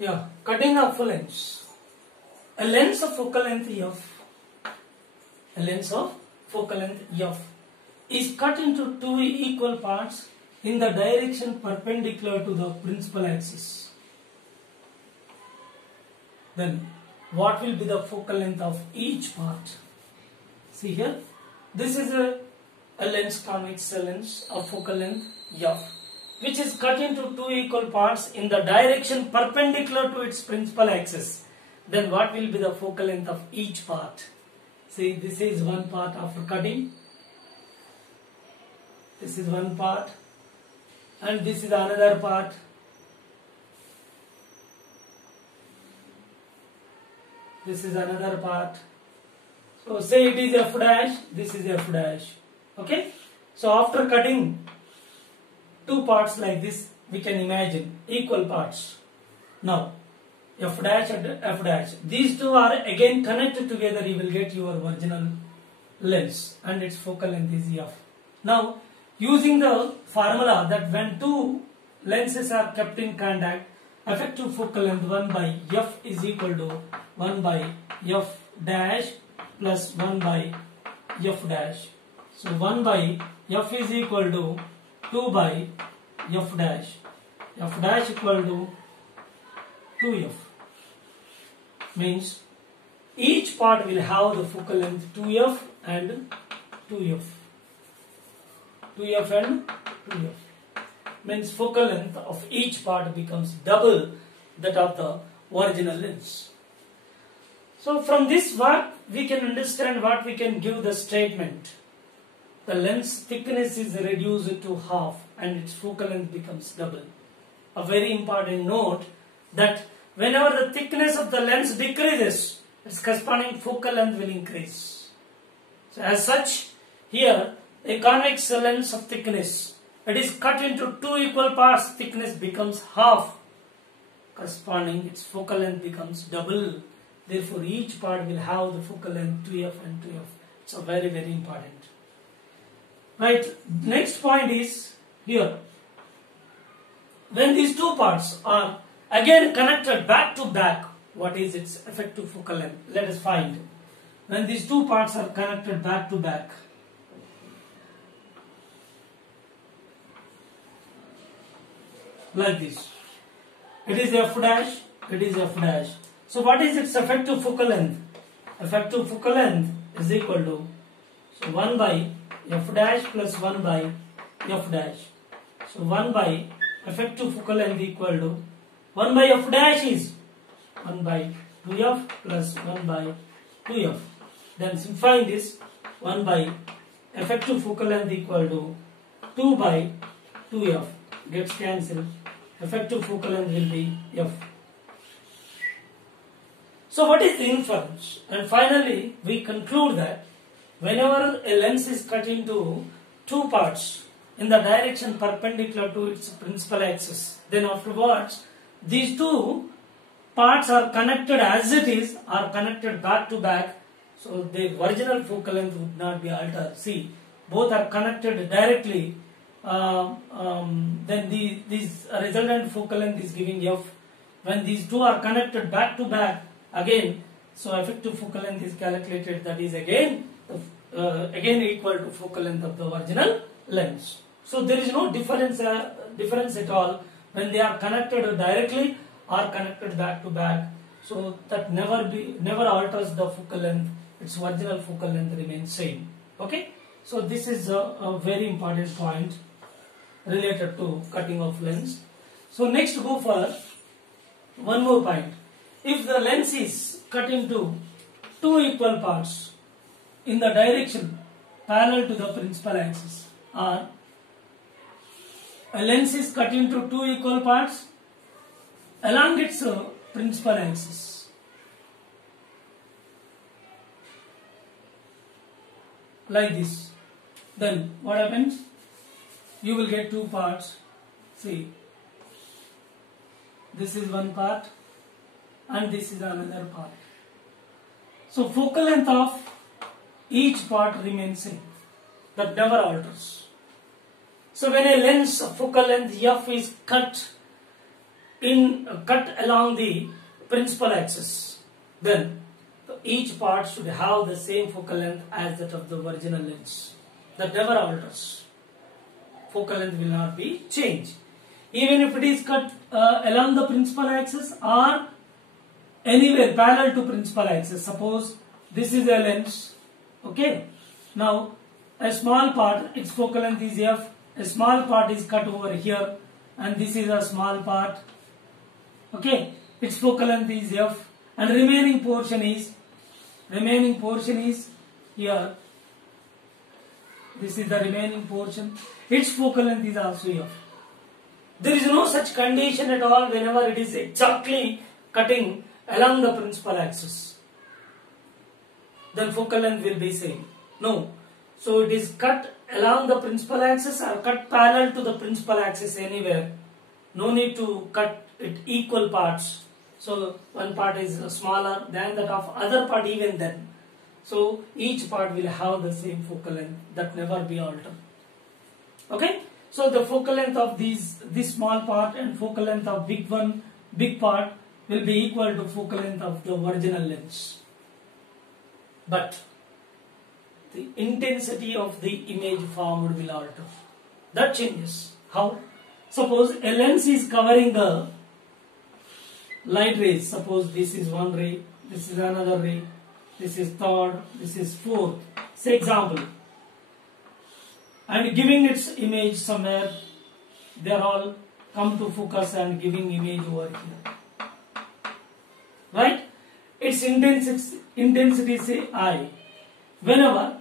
Yeah, cutting of a lens. A lens of focal length f, a lens of focal length f is cut into two equal parts in the direction perpendicular to the principal axis. Then what will be the focal length of each part? See here, this is a lens, convex lens of focal length f, which is cut into two equal parts in the direction perpendicular to its principal axis. Then what will be the focal length of each part? See, this is one part after cutting. This is one part, and this is another part. This is another part. So say it is f dash, this is f dash. Okay? So after cutting two parts like this, we can imagine equal parts. Now, f dash and f dash. These two are again connected together. You will get your original lens, and its focal length is f. Now, using the formula that when two lenses are kept in contact, effective focal length 1 by f is equal to 1 by f dash plus 1 by f dash. So 1 by f is equal to 2 by f dash. F dash equal to 2f. Means each part will have the focal length 2f and 2f. 2f and 2f. Means focal length of each part becomes double that of the original lens. So from this what we can understand, what we can give the statement. The lens thickness is reduced to half and its focal length becomes double. A very important note that whenever the thickness of the lens decreases, its corresponding focal length will increase. So as such, here a convex lens of thickness, it is cut into two equal parts, thickness becomes half, corresponding its focal length becomes double. Therefore each part will have the focal length 2f and 2f. It's a very important. Right, next point is here. When these two parts are again connected back to back, what is its effective focal length? Let us find. When these two parts are connected back to back, like this, it is f dash, it is f dash. So what is its effective focal length? Effective focal length is equal to, so 1 by f dash plus 1 by f dash. So 1 by effective focal length equal to 1 by f dash is 1 by 2f plus 1 by 2f. Then simplifying this, 1 by effective focal length equal to 2 by 2f gets cancelled. Effective focal length will be f. So what is the inference? And finally we conclude that whenever a lens is cut into two parts in the direction perpendicular to its principal axis, then afterwards these two parts are connected as it is, are connected back to back, so the original focal length would not be altered. See, both are connected directly, then this resultant focal length is giving f. When these two are connected back to back again, so effective focal length is calculated, that is again equal to focal length of the original lens. So there is no difference at all when they are connected directly or connected back to back. So that never alters the focal length. Its original focal length remains same. Okay. So this is a very important point related to cutting of lens. So next go for one more point. If the lens is cut into two equal parts in the direction parallel to the principal axis, or a lens is cut into two equal parts along its principal axis, like this, then what happens? You will get two parts. See, this is one part and this is another part. So focal length of each part remains same. That never alters. So when a lens of focal length f is cut cut along the principal axis, then each part should have the same focal length as that of the original lens. That never alters. Focal length will not be changed. Even if it is cut along the principal axis or anywhere parallel to principal axis. Suppose this is a lens. Okay. Now a small part, its focal length is f. A small part is cut over here, and this is a small part. Okay. Its focal length is f, and remaining portion is here. This is the remaining portion. Its focal length is also f. There is no such condition at all whenever it is exactly cutting along the principal axis. Then focal length will be same. No. So it is cut along the principal axis or cut parallel to the principal axis anywhere. No need to cut it equal parts. So one part is smaller than that of other part even then. So each part will have the same focal length, that never be altered. Okay. So the focal length of this small part and focal length of big part will be equal to focal length of the original lens. But the intensity of the image formed will alter. That changes. How? Suppose a lens is covering the light rays. Suppose this is one ray, this is another ray, this is third, this is fourth. Say example. And giving its image somewhere, they are all come to focus and giving image over here. Right? Its intensity say I. Whenever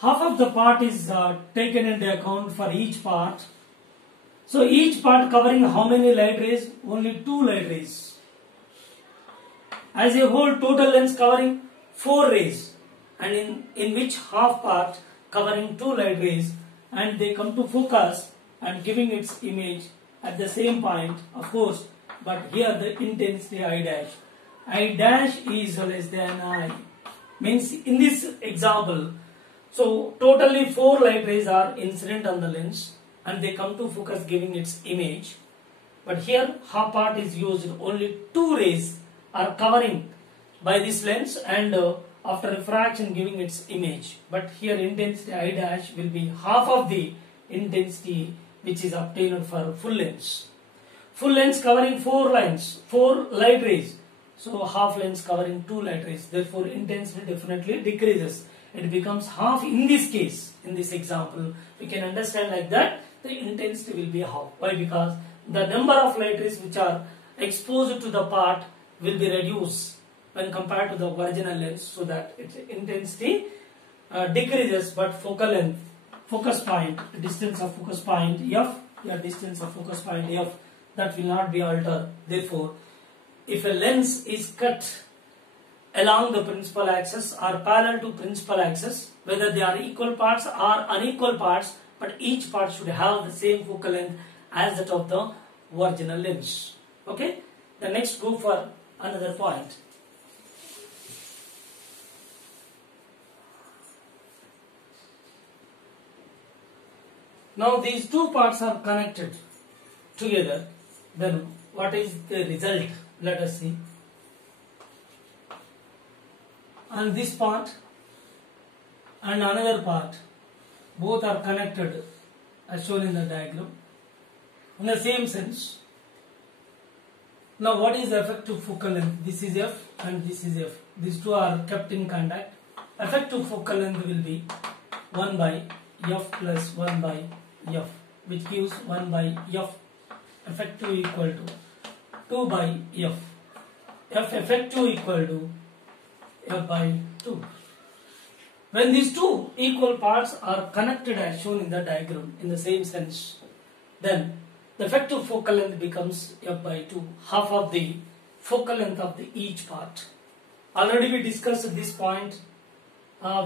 half of the part is taken into account for each part, so each part covering how many light rays? Only 2 light rays. As a whole, total lens covering 4 rays, and in which half part covering 2 light rays, and they come to focus and giving its image at the same point, of course, but here the intensity I dash is less than I. Means in this example, so totally 4 light rays are incident on the lens and they come to focus giving its image, but here half part is used, only 2 rays are covering by this lens and after refraction giving its image. But here intensity I dash will be half of the intensity which is obtained for full lens. Full lens covering 4 light rays. So half lens covering 2 light rays. Therefore intensity definitely decreases. It becomes half in this case. In this example, we can understand like that the intensity will be half. Why? Because the number of light rays which are exposed to the part will be reduced when compared to the original lens, so that its intensity decreases, but focal length, focus point, distance of focus point f, distance of focus point f, that will not be altered. Therefore, if a lens is cut along the principal axis or parallel to principal axis, whether they are equal parts or unequal parts, but each part should have the same focal length as that of the original lens. Okay. The next go for another point. Now these 2 parts are connected together. Then what is the result? Let us see. On this part and another part, both are connected as shown in the diagram in the same sense. Now what is the effective focal length? This is f and this is f. These 2 are kept in contact. Effective focal length will be 1 by f plus 1 by f, which gives 1 by f effective equal to 2 by f. F effective equal to f by 2. When these 2 equal parts are connected as shown in the diagram in the same sense, then the effective focal length becomes f by 2, half of the focal length of the each part. Already we discussed this point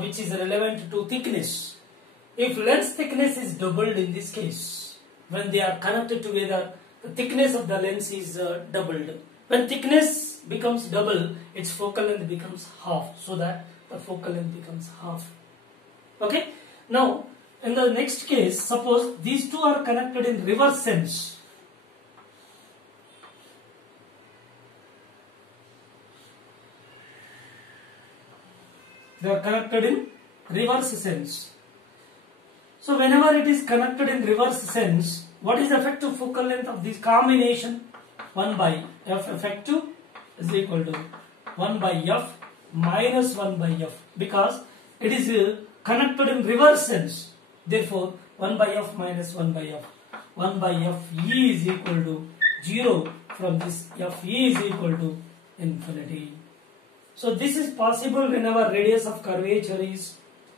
which is relevant to thickness. If lens thickness is doubled in this case, when they are connected together, the thickness of the lens is doubled. When thickness becomes double, its focal length becomes half, so that the focal length becomes half. Okay. Now, in the next case, suppose these 2 are connected in reverse sense. They are connected in reverse sense. So whenever it is connected in reverse sense, what is the effective focal length of this combination? 1 by f effective is equal to 1 by f minus 1 by f, because it is connected in reverse sense. Therefore 1 by f minus 1 by f. 1 by f e is equal to 0. From this f e is equal to infinity. So this is possible whenever radius of curvature is,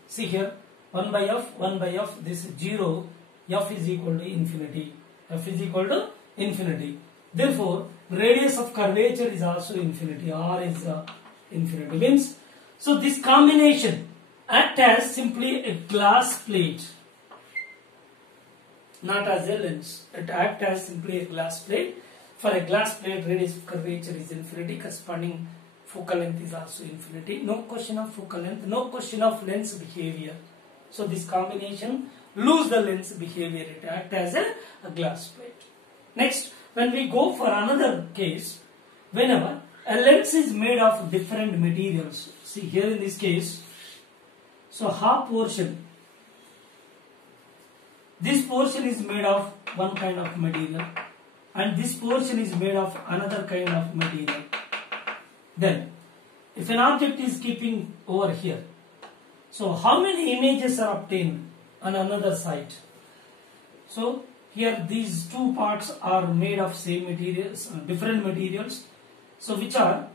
see here, 1 by f, this is 0, f is equal to infinity. F is equal to infinity. Therefore, radius of curvature is also infinity. R is infinity. Means, so this combination act as simply a glass plate, not as a lens. It act as simply a glass plate. For a glass plate, radius of curvature is infinity. Corresponding focal length is also infinity. No question of focal length. No question of lens behavior. So this combination lose the lens behavior. It act as a glass plate. Next, when we go for another case, whenever a lens is made of different materials. See here in this case, so half portion. This portion is made of one kind of material, and this portion is made of another kind of material. Then, if an object is keeping over here, so how many images are obtained on another side? So here these two parts are made of same materials, different materials. So which are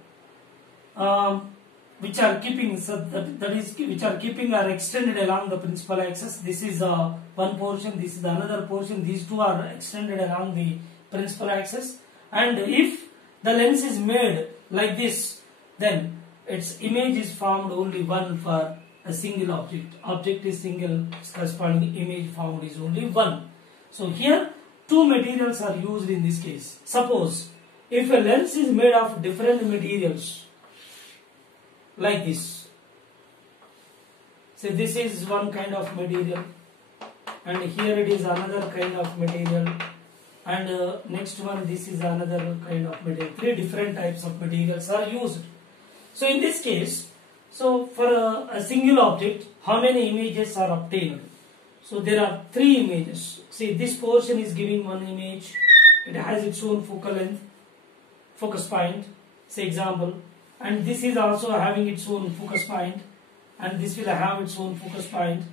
keeping, so that is which are keeping are extended along the principal axis. This is one portion. This is another portion. These two are extended along the principal axis. And if the lens is made like this, then its image is formed only one for a single object. Object is single, corresponding image formed is only one. So here two materials are used in this case. Suppose if a lens is made of different materials like this. So this is one kind of material, and here it is another kind of material, and next one this is another kind of material. Three different types of materials are used. So in this case, so for a single object, how many images are obtained? So there are three images. See, this portion is giving one image. It has its own focal length, focus point, say example, and this is also having its own focus point, and this will have its own focus point.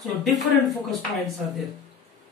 So different focus points are there.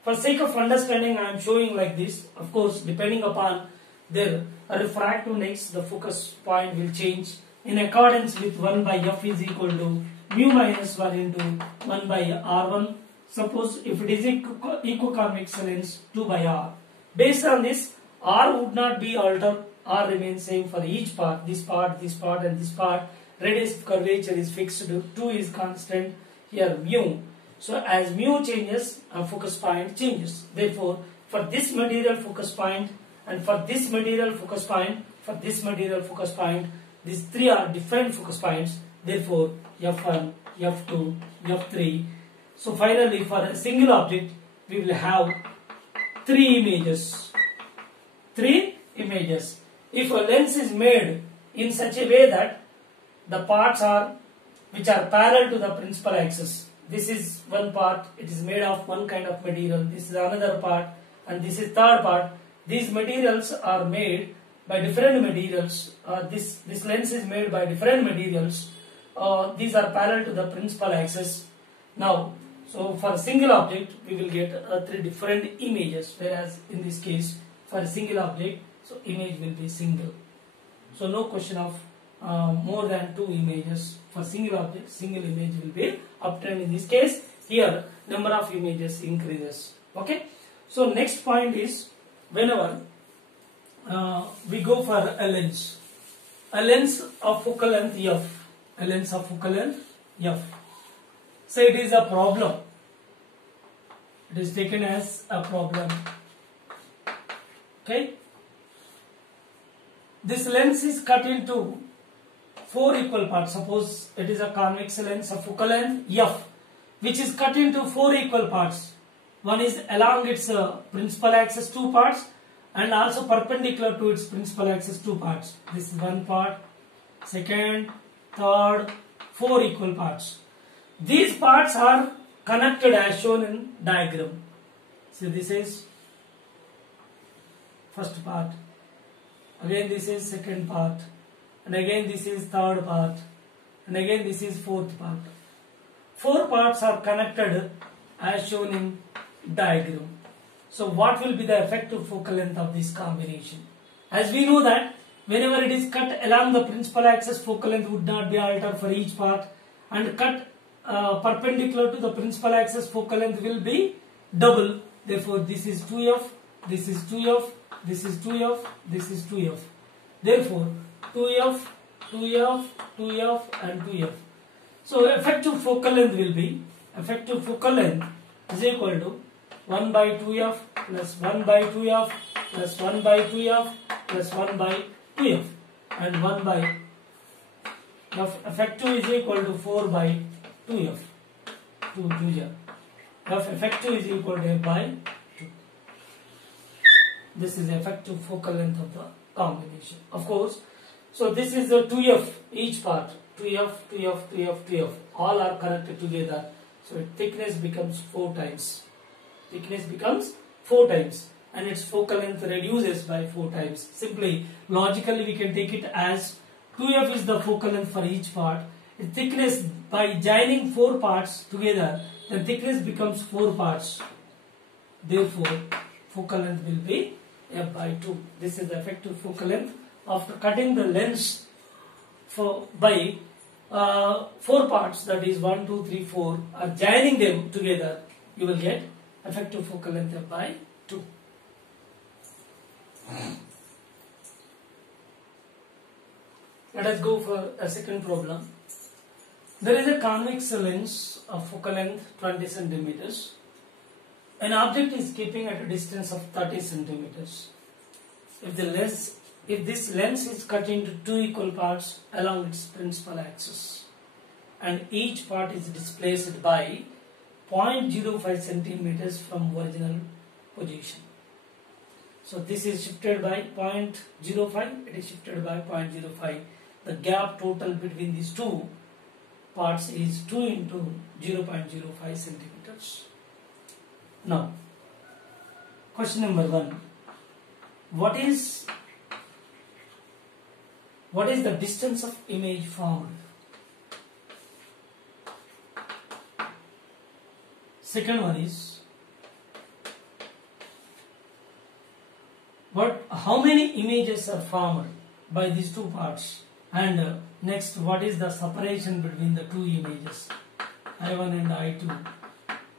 For sake of understanding, I am showing like this. Of course, depending upon their refractive index, the focus point will change in accordance with 1 by f is equal to mu minus 1 into 1 by r1. Suppose if it is equiconvex lens, 2 by r. Based on this, r would not be altered. R remains same for each part. This part, this part, and this part. Radius of curvature is fixed. 2 is constant. Here mu. So as mu changes, focus point changes. Therefore, for this material focus point, and for this material focus point, for this material focus point, these three are different focus points. Therefore, f1, f2, f3. So finally, for a single object, we will have three images. Three images. If a lens is made in such a way that the parts are which are parallel to the principal axis. This is one part. It is made of one kind of material. This is another part, and this is third part. These materials are made by different materials. This lens is made by different materials. These are parallel to the principal axis. Now, so for a single object, we will get three different images. Whereas in this case, for a single object, so image will be single. So no question of more than two images. For single object, single image will be obtained in this case. Here, number of images increases. Okay. So next point is whenever we go for a lens of focal length f, a lens of focal length f. Say it is a problem. It is taken as a problem. Okay. This lens is cut into 4 equal parts. Suppose it is a convex lens of focal length f, which is cut into 4 equal parts. One is along its principal axis 2 parts, and also perpendicular to its principal axis 2 parts. This is one part, second, third, 4 equal parts. These parts are connected as shown in diagram. So this is first part, again this is second part, and again this is third part, and again this is fourth part. 4 parts are connected as shown in diagram. So what will be the effective focal length of this combination? As we know that whenever it is cut along the principal axis, focal length would not be altered for each part, and cut perpendicular to the principal axis, focal length will be double. Therefore this is 2f, this is 2f, this is 2f, this is 2f. Therefore 2f, 2f, 2f and 2f. So effective focal length will be, effective focal length is equal to 1 by 2f plus 1 by 2f plus 1 by 2f plus 1 by 2f, and 1 by f effective is equal to 4 by 2f. 2 2 f effective is equal to f by 2. This is effective focal length of the combination. Of course, so this is the 2f each part, 2f, 2f, 2f, 2f, all are connected together. So thickness becomes 4 times. Thickness becomes 4 times, and its focal length reduces by 4 times. Simply, logically we can take it as 2f is the focal length for each part. The thickness, by joining 4 parts together, the thickness becomes 4 parts. Therefore, focal length will be f by 2. This is the effective focal length. After cutting the lens by 4 parts, that is 1, 2, 3, 4, or joining them together, you will get effective focal length f by 2. Let us go for a second problem. There is a convex lens of focal length 20 centimeters. An object is keeping at a distance of 30 centimeters. If this lens is cut into 2 equal parts along its principal axis, and each part is displaced by 0.05 centimeters from original position. So this is shifted by 0.05, it is shifted by 0.05. The gap total between these two parts is 2 into 0.05 centimeters. Now, question number 1. What is the distance of image formed? Second one is, how many images are formed by these two parts? And next, what is the separation between the two images, I1 and I2?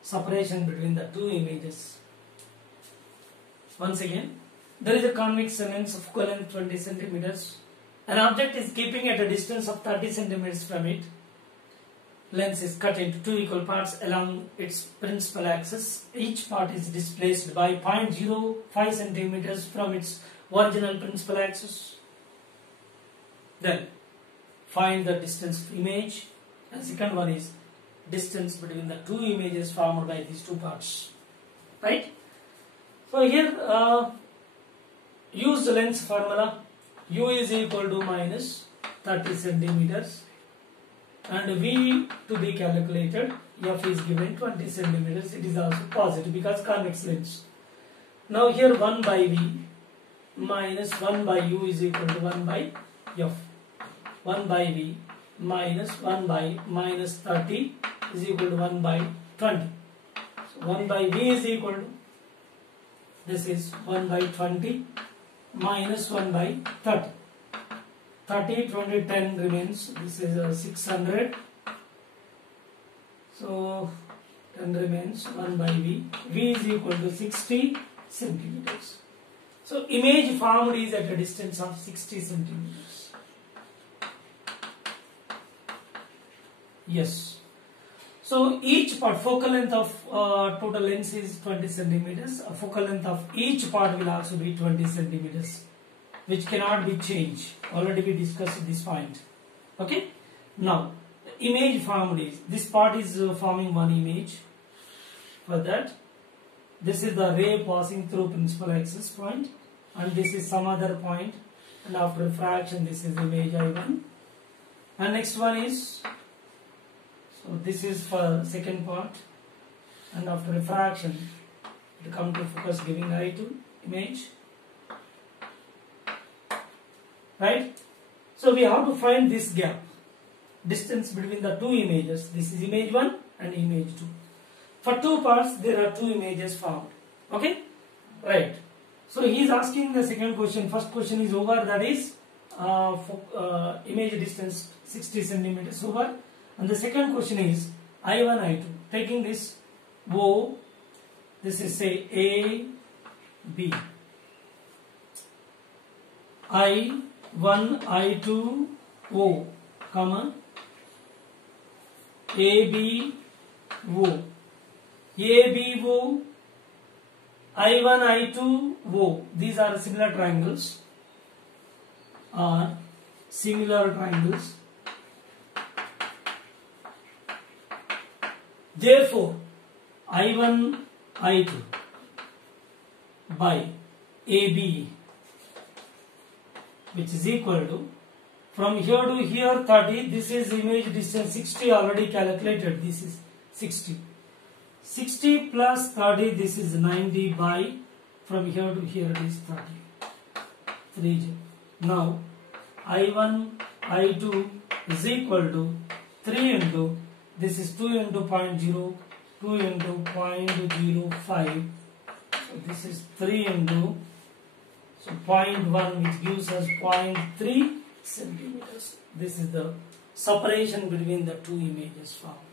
Separation between the two images. Once again, there is a convex lens of focal length 20 centimeters. An object is keeping at a distance of 30 centimeters from it. Lens is cut into 2 equal parts along its principal axis. Each part is displaced by 0.05 centimeters from its original principal axis. Then find the distance of image, and second one is distance between the two images formed by these two parts. Right? So here use the lens formula. U is equal to minus 30 centimeters, and V to be calculated. F is given 20 centimeters. It is also positive because convex lens. Now here 1 by V minus 1 by U is equal to 1 by F. 1 by V minus 1 by minus 30 is equal to 1 by 20. So 1 by V is equal to, this is 1 by 20 minus 1 by 30. 30, 20, 10 remains. This is 600. So 10 remains, 1 by V. V is equal to 60 centimeters. So image formed is at a distance of 60 centimeters. Yes. So each part, focal length of total lens is 20 centimeters. Focal length of each part will also be 20 centimeters, which cannot be changed. Already we discussed this point. Okay. Now, the image formed is, this part is forming one image. For that, this is the ray passing through principal axis point, and this is some other point, and after refraction this is image I1. And next one is So this is for second part, and after refraction it come to focus giving eye to image, right? So we have to find this gap, distance between the two images. This is image 1 and image 2. For two parts there are two images found. Okay, right? So he is asking the second question. First question is over, that is image distance 60 centimeters over, and the second question is I1 I2, taking this O, this is say A B, I1 I2 O, comma AB O, AB O, I1 I2 O. These are similar triangles. Therefore, I1 I2 by AB, which is equal to, from here to here 30, this is image distance 60 already calculated, this is 60. 60 plus 30, this is 90 by, from here to here it is 30. 3. Now, I1 I2 is equal to 3 into, this is 2 into 0.0, 2 into 0.05, so this is 3 into, so 0.1, which gives us 0.3 centimeters. This is the separation between the two images found.